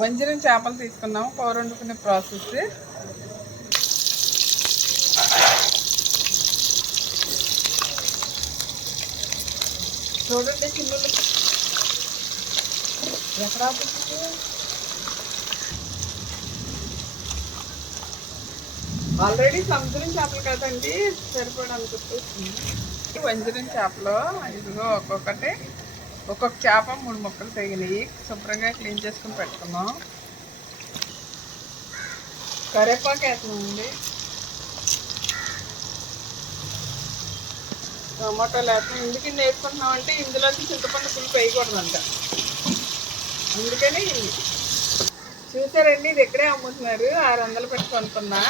వంజిరం చేపలు తీసుకున్నాము. కూర వండుకునే ప్రాసెస్. చూడండి చిన్నలు. ఎక్కడ ఆల్రెడీ సముద్రం చేపలు కదండి సరిపడానికి వంజరం చేపలు ఇదిగో ఒక్కొక్కటి ఒక్కొక్క చేప మూడు ముక్కలు తగిలి శుభ్రంగా క్లీన్ చేసుకుని పెట్టుకున్నాం కరేపాకు వేస్తున్నామండి టమాటాలు వేస్తున్నాం ఎందుకు వేసుకుంటున్నాం అంటే ఇందులోకి చింతపండు పులుపు వేయకూడదంట. అందుకని చూసారండి ఇది ఇక్కడే అమ్ముతున్నారు. ఆరు వందలు పెట్టి కొనుక్కున్నా.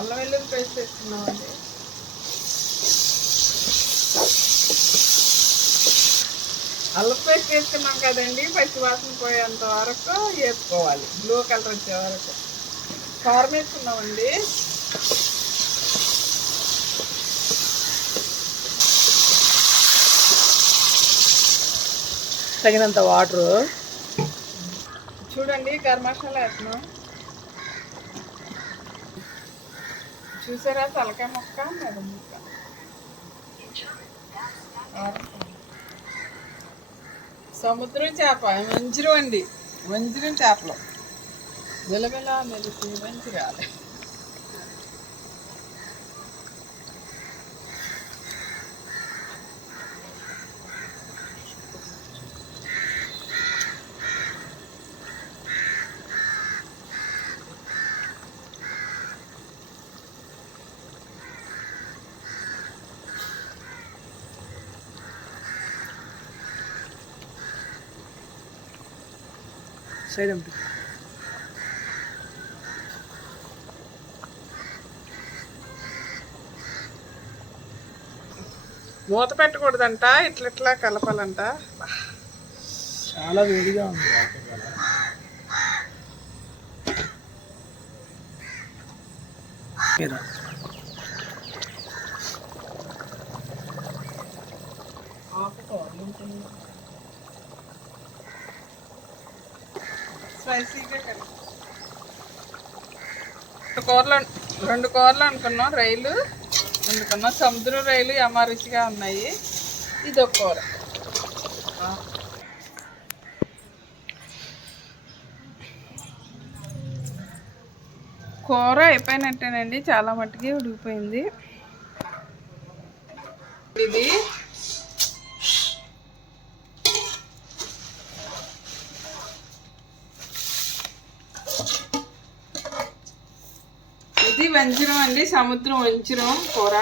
అల్లం వెల్లుల్లి పేస్ట్ వేసుకున్నామండి అల్లపేసి వేసుకున్నాం కదండి పచ్చి వాసన పోయేంత వరకు వేసుకోవాలి. బ్లూ కలర్ వచ్చే వరకు. కారం వేసుకున్నామండి తగినంత వాటరు. చూడండి గరం మసాలా వేస్తున్నాం. చూసారా తలకాయ ముక్క మెదం ముక్క? సముద్రం చేప వంజిరం అండి వంజిరం చేపలు. విలవిల మెలిసి వంజిరాలి సైడ్ ఉంటుంది మూత పెట్టకూడదంట ఇట్లా ఇట్లా కలపాలంట. చాలా వేడిగా ఉంది? స్పైసీగా రెండు కూరలు రెండు కూరలు అనుకున్నాం రైలు అనుకున్నాం. సముద్రం రైలు యమ రుచిగా ఉన్నాయి. ఇది ఒక కూర. కూర అయిపోయినట్టేనండి చాలా మట్టుకి ఉడికిపోయింది. ఇది ఇది వంజరం అండి సముద్రం వంజరం కూర.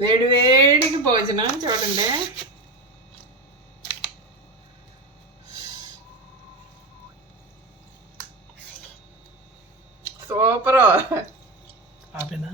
వేడి వేడికి భోజనం చూడండి. సూపర్. ఆపేనా?